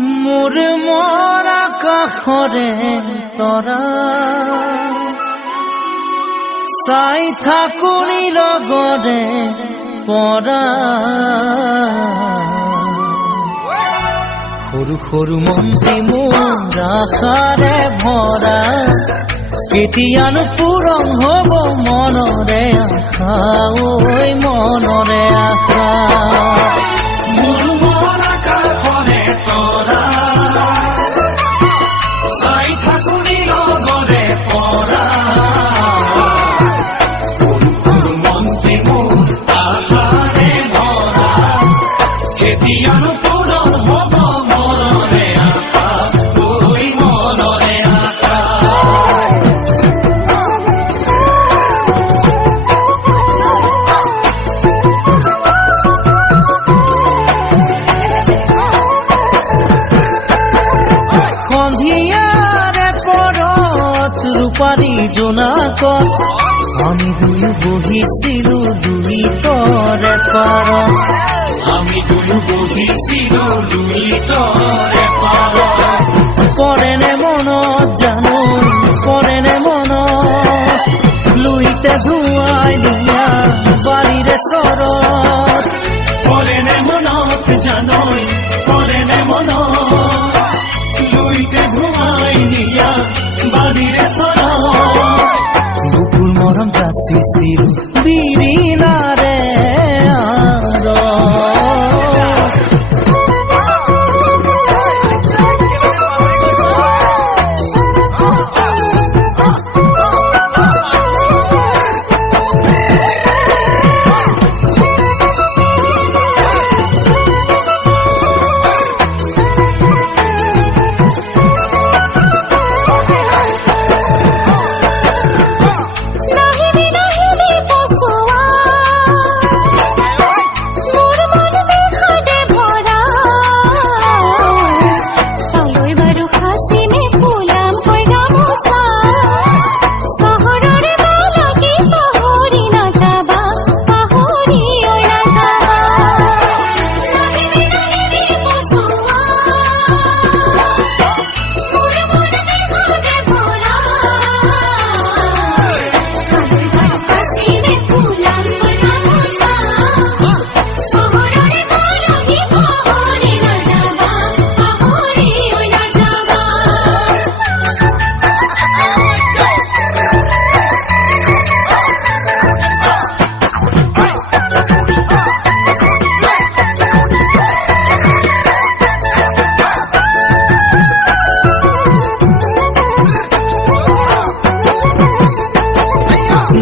মোৰ মৰা কাষৰে তৰা চাই থাকুনি লগৰে পৰা সৰু সৰু মন্ত্ৰী মোৰ আশাৰে ভৰা কেতিয়ানো পূৰণ হ'ব মনৰে আশা ঐ মনৰে আশা মোৰ মৰা কাষৰে তৰা চাই থাকুনি লগৰে পৰা সৰু সৰু মন্ত্ৰী মোৰ আশাৰে ভৰা কেতিয়ানো পূৰণ হ'ব মনৰে আশা ঐ মনৰে আশা সন্ধিয়াৰে পৰত ৰূপালী জোনাকত আমি দুয়ো বহিছিলো দুইতৰে পাৰত আমি দুয়ো বহিছিলো দুইতৰে পাৰত পৰেনে মনত জানো পৰেনে মনত লুইতে ধুৱাই নিয়া বাৰীৰে চৰত পৰেনে মনত জানৈ পৰেনে মনত লুইতে ধুৱাই নিয়া বাৰীৰে চৰত বুকুৰ মৰম যাচিছিল বিৰিণাৰে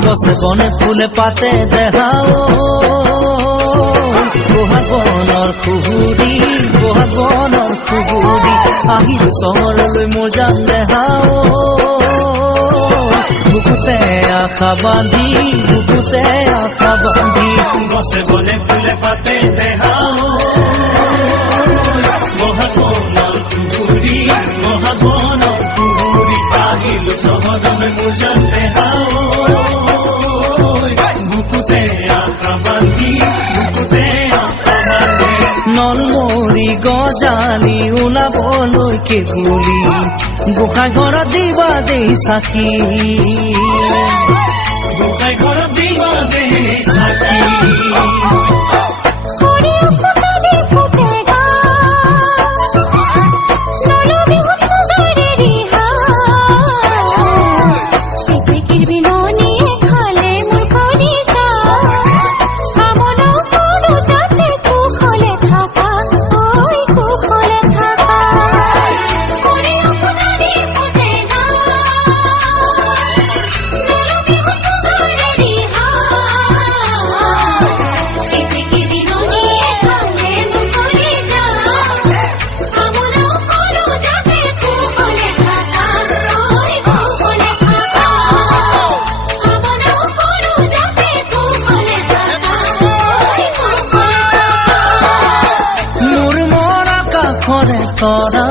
গছে বনে ফুলে পাতে দেখাও বহাগনৰ খুহুৰি বহাগনৰ খুহুৰি আহিল চহৰলৈ মোৰ যান দেখাও বুকুতে আশা বান্ধি বুকুতে আশা বান্ধি গছে বনে ফুলে পাতে দেখাও বহাগনৰ খুহুৰি বহাগনৰ খুহুৰি আহিল চহৰলৈ মোৰ যান দেখাও নলমৰি গজালি ওলাবলৈকে বুলি গোসাঁই ঘৰত দিবা দেই চাকি গোসাঁই ঘৰত দিবা দেই চাকি তৰা